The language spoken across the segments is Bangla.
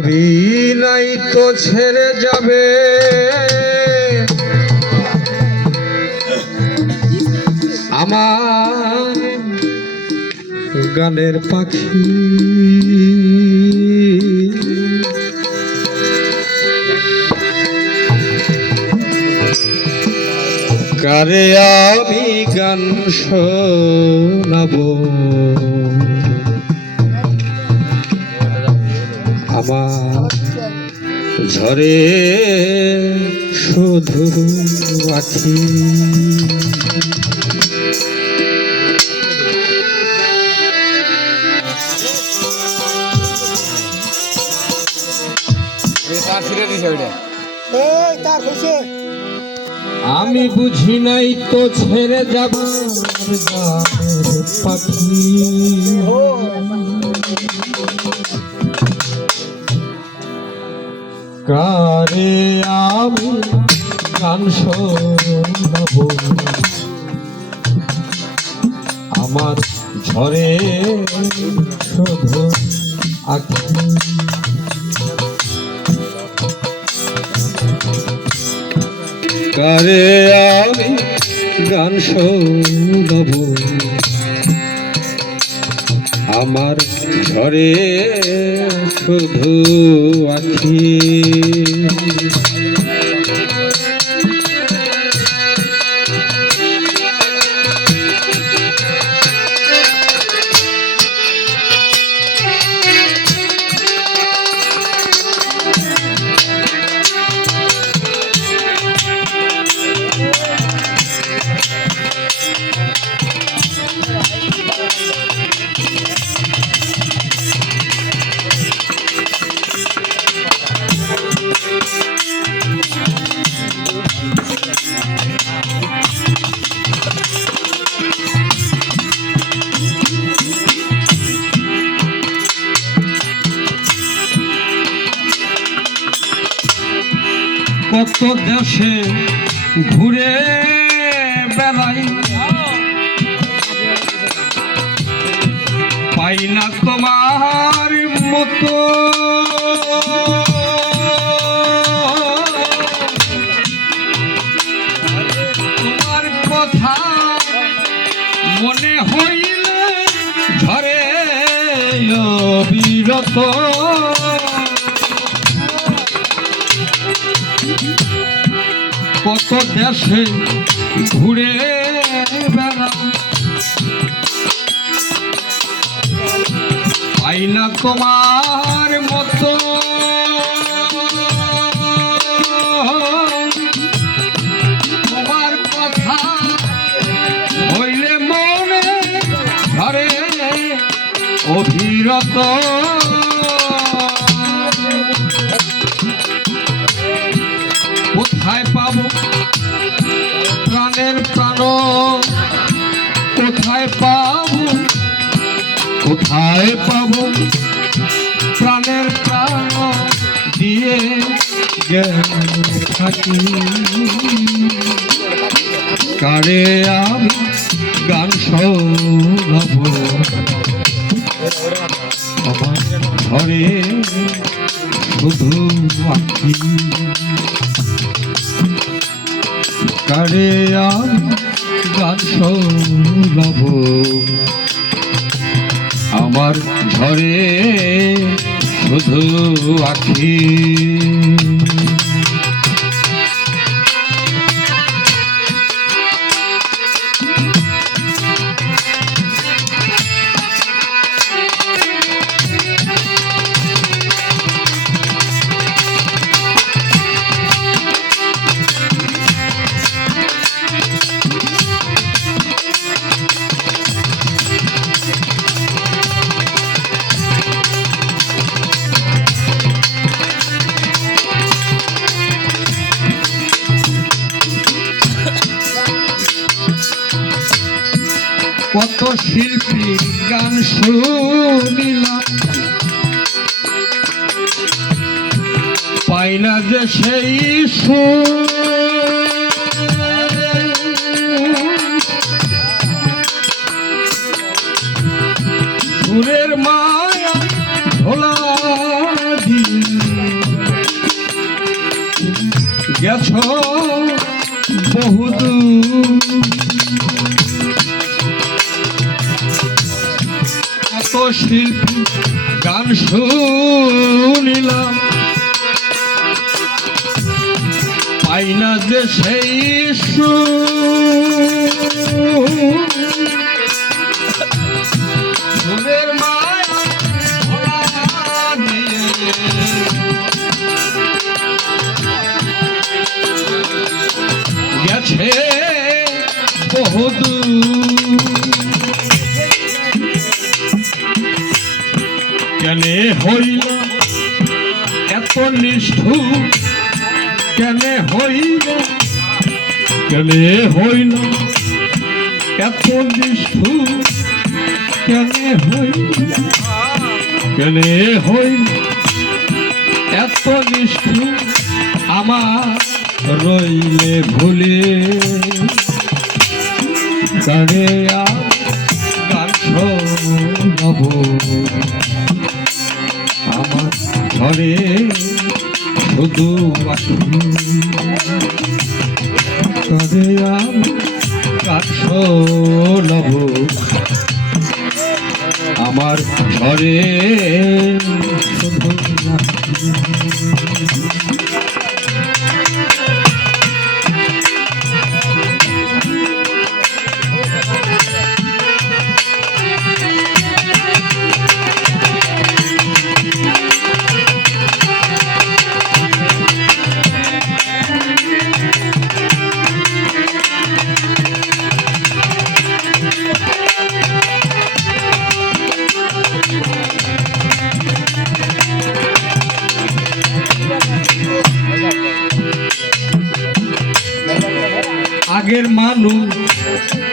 ভাবি নাই তো ছেড়ে যাবে। আমার গানের পাখি। কারে আমি গান শোনাবো? আমার ঝরে শুধু হয়েছে আমি বুঝি নাই তো ছেড়ে যাব পাখি। কারে আমি গান শোনাব। আমার ঝরে শুধু আখি কারে আমি গান শোনাব। আমার ঘরে শুধু আখি কত দেশে ঘুরে বেড়াই। পাই না তোমার মতো। তোমার কথা মনে হইলে ঝরে বিরত কত দেশে ঘুরে বেড়াও। পাই না তোমার মতো। তোমার কথা হইলে মনে ঘরে অভিরত। কোথায় পাবো? প্রাণের প্রাণ দিয়ে থাকি। কারে আমি গান শোনাব? আমার ঘরে শুধু আঁকি। কারে আমি গান শোনাব? আমার ঘরে শুধু আখি। পাইনা যে সেই সু সুরের মায়া ভোলা গেছ বহুদূর। শিল্পী গান শুনিলাম। পাই না যে সেই গেছে বহুদূর হইল? এত নিষ্ঠুর কেনে হইল? কেনে হইল? এত নিষ্ঠুর কেনে হইল? কেনে হইল? এত নিষ্ঠুর আমার রইলে ভুলে। গানে আর শোনাব। আমার ঘরে শুধু আর গান আমার ঘরে শুধু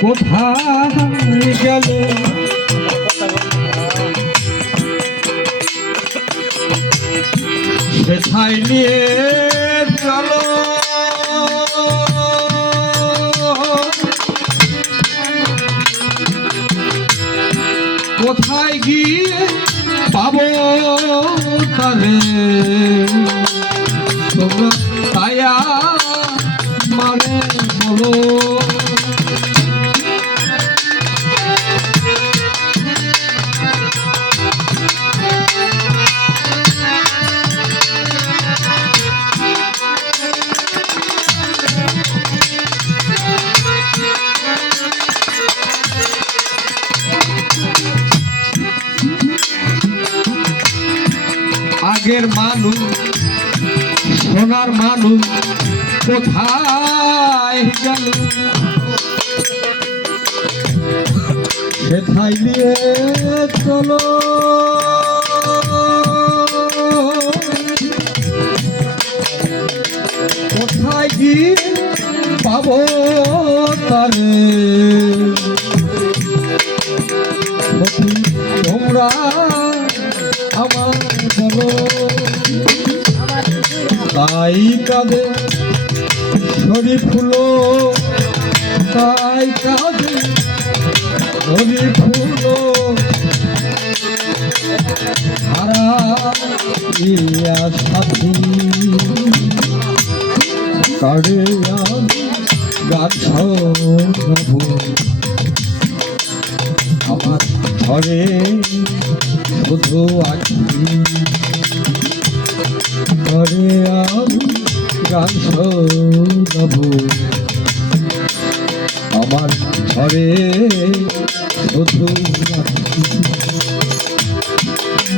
কোথায় গেল? সেথায় নিয়ে চলো। কোথায় গিয়ে পাবো তারে? তোমরা তায়া মানে বলো। আগের মানুষ সোনার মানুষ কোথায় গেল? সেথায় নিয়ে চলো। কোথায় গিয়ে পাবো তারে? তোমরা তাই কাঁদে ছড়ি ফুলো তাই কাঁদে ছড়ি ফুলো। হারা সাথী আমার ঘরে শুধু আছি ঘরে গান শোনাবো। আমার ঘরে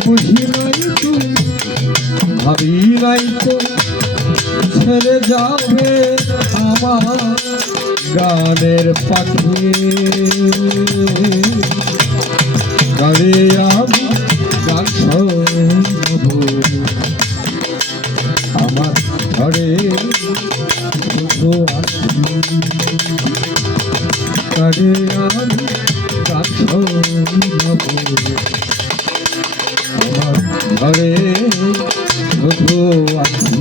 বুঝি নাই তুই ভাবি নাই তো, ছেড়ে যাবে আমার গানের পাখি। গানে